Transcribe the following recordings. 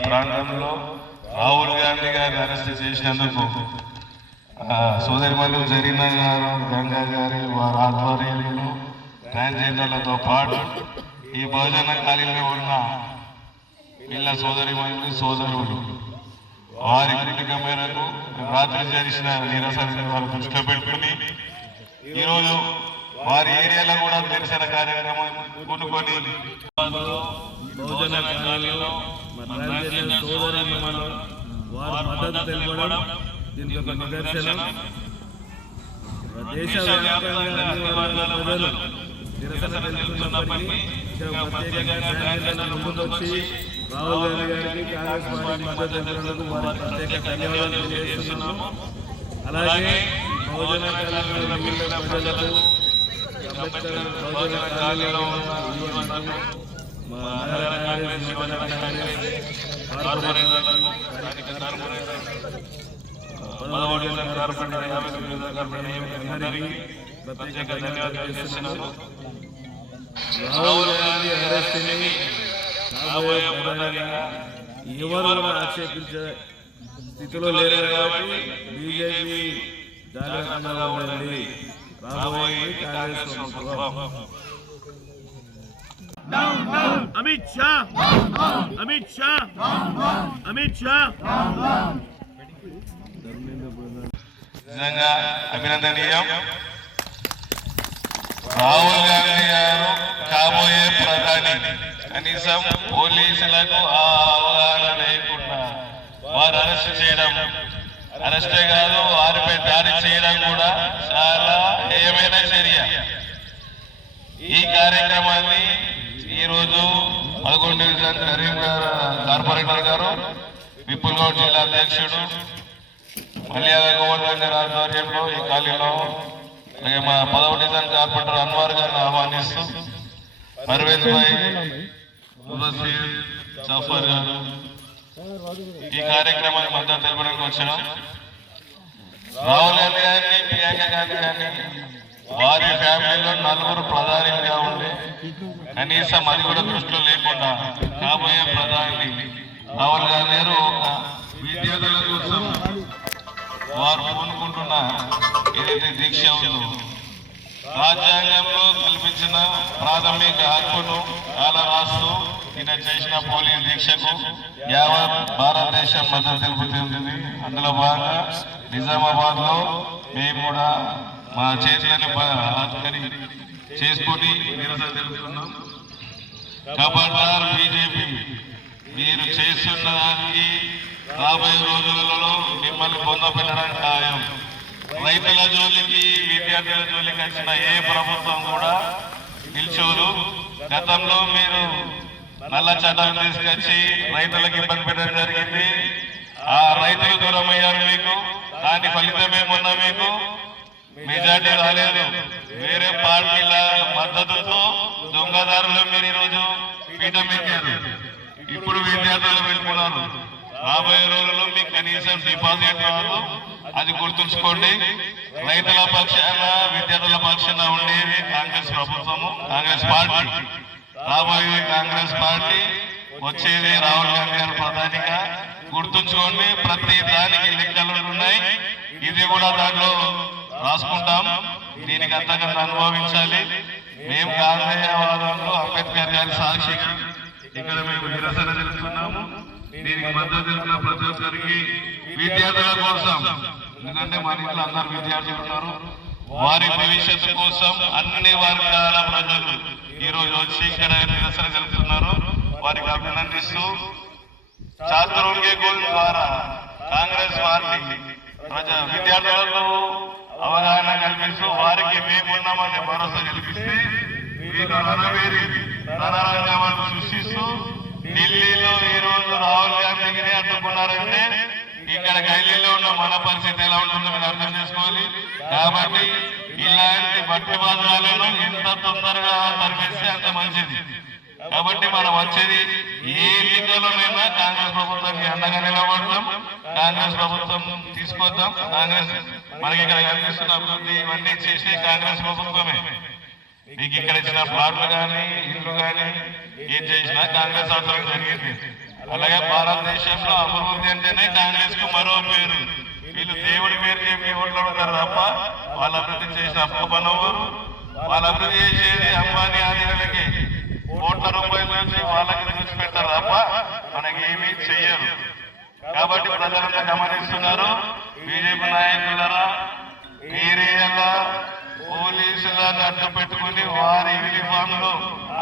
ప్రాంతంలో రాహుల్ గాంధీ గారిని అరెస్ట్ చేసినందుకు సోదరిమణులు జరీనా గారు, గంగా గారి వారి ఆధ్వర్యంలో ట్రాన్స్జెండర్లతో పాటు ఈ భోజన ఖాళీలో ఉన్న పిల్ల సోదరిమణులు సోదరులు వారి కోరిక మేరకు రాత్రి చేసిన నిరసన వారు దృష్టిలో పెట్టుకుని ఈరోజు వారి ఏరియాలో కూడా నిరసన కార్యక్రమం కూడుకొని భోజన ఖాళీలో సోదరిమణులు వారి మద్దతు తెలపడం దీనికి ఒక నిదర్శనం. దేశవ్యాప్తంగా అన్ని వర్గాల ప్రజలు నిరసన తెలుపుతున్నప్పటికీ ప్రత్యేకంగా ముందుకొచ్చి రాహుల్ గాంధీ గారికి కాంగ్రెస్ పార్టీ మద్దతు తెలపడానికి వారి ప్రత్యేక ధన్యవాదాలు తెలియజేస్తున్నాము. అలాగే భోజన ఖాళీలో మిగిలిన ప్రజలకు అంబేద్కర్ భోజన ఖాళీలో ప్రత్యేక ధన్యవాదాలు చేస్తున్నాను. రాహుల్ గాంధీ అరెస్ట్ని ఎవరు ఆక్షేపించే స్థితిలో లేరు కాబట్టి బీజేపీ జాగ్రత్తగా ఉండండి. రాబోయే కాంగ్రెస్ ప్రభుత్వం. అమిత్ షా అమిత్ షా అమిత్ షా నిజంగా అభినందనీయం. రాహుల్ గాంధీ గారు కాబోయే ప్రధాని. కనీసం పోలీసులకు ఆ అవగాహన లేకుండా వారు అరెస్ట్ చేయడం, అరెస్టే కాదు వారిపై దాడి చేయడం కూడా చాలా హేయమైన చర్య. ఈ కార్యక్రమాన్ని ఈరోజు 11 డివిజన్ కరీంనగర్ కార్పొరేటర్ గారు, విపుల్ గౌడ్ జిల్లా అధ్యక్షుడు మల్యాద గోవర్ధన్ గారి ఆధ్వర్యంలో ఈ ఖాళీలో అలాగే మా 11 డివిజన్ కార్పొరేటర్ అన్వర్ గారిని ఆహ్వానిస్తూ పర్వేజ్ భాయ్, ముబషీర్, జఫర్ గారు ఈ కార్యక్రమానికి మద్దతు తెలపడానికి వచ్చినాం. రాహుల్ గాంధీ గారిని, ప్రియాంక గాంధీ గారిని వారి ఫ్యామిలీలో 4 ప్రధానిగా ఉండే కనీసం అది కూడా దృష్టిలో లేకుండా కాబోయే ప్రధాని రాహుల్ గాంధీ గారు విద్యార్థుల కోసం వారు పూనుకుంటున్న ఏదైతే దీక్ష ఉందో రాజ్యాంగంలో కల్పించిన ప్రాథమిక హక్కును కాలరాస్తూ ఈయన చేసిన పోలింగ్ దీక్షకు యావత్ భారతదేశం మద్దతు తెలుపుతుంది. అందులో భాగంగా నిజామాబాద్ లో మేము కూడా మా చేతులను చేసుకుని నిరసన తెలుపుతున్నాం. ఖబర్దార్ బీజేపీ, మీరు చేస్తున్న దానికి రాబోయే రోజులలో మిమ్మల్ని పొందపెట్టడం ఖాయం. రైతుల జోలికి, విద్యార్థుల జోలికి వచ్చిన ఏ ప్రభుత్వం కూడా నిల్చోదు. గతంలో మీరు నల్ల చట్టాలు తీసుకొచ్చి రైతులకు ఇబ్బంది పెట్టడం జరిగింది. ఆ రైతులు దూరం అయ్యారు మీకు. దాని ఫలితం ఏమున్నా మీకు మెజార్టీ రాలేదు. వేరే పార్టీల మద్దతుతో దొంగదారులు మీరు ఈరోజు పీఠం ఎక్కారు. ఇప్పుడు విద్యార్థులు పెట్టుకున్నారు. రాబోయే రోజుల్లో మీకు కనీసం డిపాజిట్ రాదు, అది గుర్తుంచుకోండి. రైతుల పక్షాన, విద్యార్థుల పక్షాన ఉండేది కాంగ్రెస్ ప్రభుత్వము, కాంగ్రెస్ పార్టీ. రాబోయే కాంగ్రెస్ పార్టీ, వచ్చేది రాహుల్ గాంధీ గారు ప్రధానిగా. గుర్తుంచుకోండి, ప్రతి దానికి లెక్కలు ఉన్నాయి. ఇది కూడా దాంట్లో రాసుకుంటాం. దీనికి అంతకంత అనుభవించాలి. మేము గాంధేయవాదంలో అంబేద్కర్ గారి సాక్షిగా ఇక్కడ మేము నిరసన తెలుపుతున్నాము. దీనికి మద్దతు తెలిపిన ప్రతి ఒక్కరికి, విద్యార్థుల కోసం, ఎందుకంటే మన ఇంట్లో అందరు విద్యార్థులు ఉన్నారు, వారి భవిష్యత్తు కోసం అన్ని వర్గాల ప్రజలు ఈరోజు వచ్చి ఇక్కడ నిరసన తెలుపుతున్నారు. వారికి అభినందిస్తూ ఛాత్రులకే గోల్ ద్వారా కాంగ్రెస్ పార్టీ విద్యార్థులకు అవగాహన కల్పిస్తూ వారికి మేమున్నామని భరోసా కల్పిస్తే వీరు రణవేరి రణరంగాలను సృష్టిస్తూ ఢిల్లీలో ఈ రోజు రాహుల్ గాంధీని అడ్డుకున్నారంటే ఇక్కడ గల్లీలో ఉన్న మన పరిస్థితి ఎలా ఉంటుందో మీరు అర్థం చేసుకోవాలి. కాబట్టి ఇలాంటి బట్టి బాధాలను ఎంత తొందరగా తరిమేస్తే అంత మంచిది. కాబట్టి మనం వచ్చేది ఏ ఎన్నికల్లోనైనా కాంగ్రెస్ ప్రభుత్వానికి అండగా నిలబడతాం, కాంగ్రెస్ ప్రభుత్వం తీసుకొద్దాం. కాంగ్రెస్ మనకి ఇక్కడ కనిపిస్తున్న అభివృద్ధి ఇవన్నీ చేసే కాంగ్రెస్ ప్రభుత్వమే. మీకు ఇక్కడ ఇచ్చిన ప్లాట్లు కానీ, ఇల్లు కానీ ఏం చేసినా కాంగ్రెస్ ఆధ్వర్యం జరిగింది. అలాగే భారతదేశంలో అభివృద్ధి అంటేనే కాంగ్రెస్ కు మరో పేరు. వీళ్ళు దేవుడి పేరు చెప్పి ఓట్లు అడుగుతారు తప్ప వాళ్ళ అభివృద్ధి చేసిన అప్పనవ్వరు. వాళ్ళ అభివృద్ధి చేసేది అంబానీ ఆదిలకి కోట్ల రూపాయల నుంచి వాళ్ళకి తెచ్చి పెడతారు తప్ప మనకి ఏమీ చెయ్యరు. కాబట్టి ప్రజలంతా గమనిస్తున్నారు. బీజేపీ నాయకులరా, మీరేలా పోలీసులను అడ్డు పెట్టుకుని వారి యూనిఫామ్ లో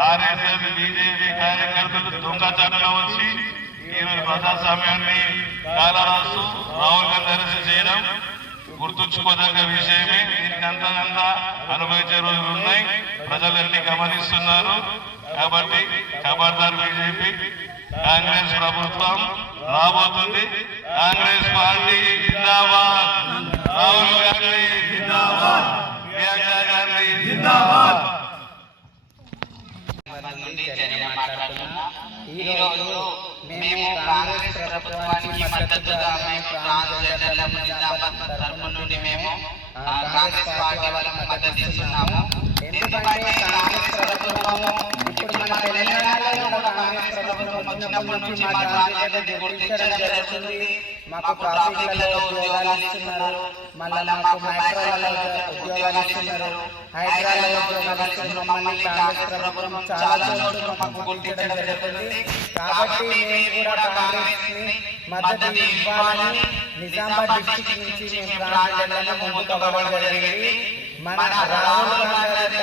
ఆర్ఎస్ఎస్ బీజేపీ కార్యకర్తలు దొంగచాటుగా వచ్చి ఈరోజు ప్రజాస్వామ్యాన్ని కాలరాస్తూ రాహుల్ గాంధీ అరెస్ట్ చేయడం గుర్తుంచుకోదగ్గ విషయమే. దీనికి అంతా అనుభవించే రోజులు ఉన్నాయి. ప్రజలన్నీ గమనిస్తున్నారు. కాబట్టి ఖబర్దార్ బీజేపీ, కాంగ్రెస్ ప్రభుత్వం రాబోతుంది. కాంగ్రెస్ పార్టీ జిందాబాద్, రాహుల్ గాంధీ జిందాబాద్, ప్రియాంక గాంధీ జిందాబాద్. ఈరోజు మేము కాంగ్రెస్ ప్రభుత్వానికి మద్దతుగా మేము ట్రాన్స్జెండర్ల నిజామాబాద్ తరఫు నుండి మేము కాంగ్రెస్ పార్టీ వాళ్ళకి మద్దతు ఇస్తున్నాము. ఎందుకంటే కాంగ్రెస్ ప్రభుత్వం ఇప్పుడు మన తెలంగాణలో కూడా కాంగ్రెస్ ప్రభుత్వం వచ్చినప్పటి నుంచి మా ట్రాన్స్జెండర్ని గుర్తించడం జరుగుతుంది. మాకు ట్రాఫిక్లలో ఉద్యోగాలు ఇస్తున్నారు, మళ్ళీ మాకు మెట్రోలలో ఉద్యోగాలు ఇస్తున్నారు, హైదరాబాద్ ఉద్యోగాలు ఇస్తున్నారు. మమ్మల్ని కాంగ్రెస్ ప్రభుత్వం చాలా చోట్ల మాకు గుర్తించడం జరుగుతుంది. కాబట్టి మేము కూడా కాంగ్రెస్ ని మద్దతు ఇవ్వాలని నిజామాబాద్ డిస్ట్రిక్ట్ నుంచి మేము ట్రాన్స్జెండర్లను ముందుకు అవ్వడం జరిగింది. మన రాహుల్ గాంధీ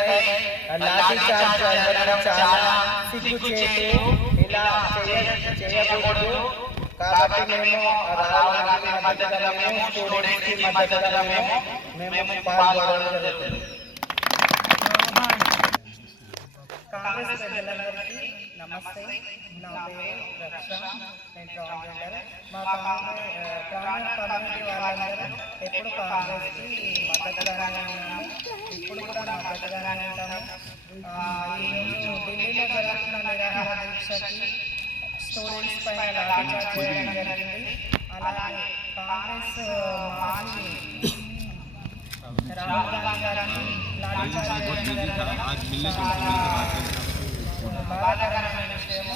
లాఠీ చార్జ్ జరగడం చాలా సిగ్గుచేటు, ఇలా చేయకూడదు. కాబట్టి మేము రాహుల్ గాంధీ మద్దతుగా మేము స్టూడెంట్స్ కి మద్దతుగా మేము పాల్గొనడం జరుగుతుంది. కాంగ్రెస్ ప్రజలందరికీ నమస్తే. నా పేరు రక్ష, నేను ట్రాన్స్జెండర్. మా కమ్యూనిటీ వాళ్ళందరూ ఎప్పుడు కాంగ్రెస్కి మద్దతుగానే ఉన్నాము, ఇప్పుడు కూడా మద్దతుగానే ఉంటాము. ఈరోజు ఢిల్లీలో జరుగుతున్న నిరాహార దీక్షకి స్టూడెంట్స్ పైన లాఠీచార్జ్ చేయడం జరిగింది. అలాగే కాంగ్రెస్ మాజీ రాహుల్ గాంధీ గారిని లాఠీచార్జ్ చేయడం జరిగింది. బాధాకరమైన విషయము.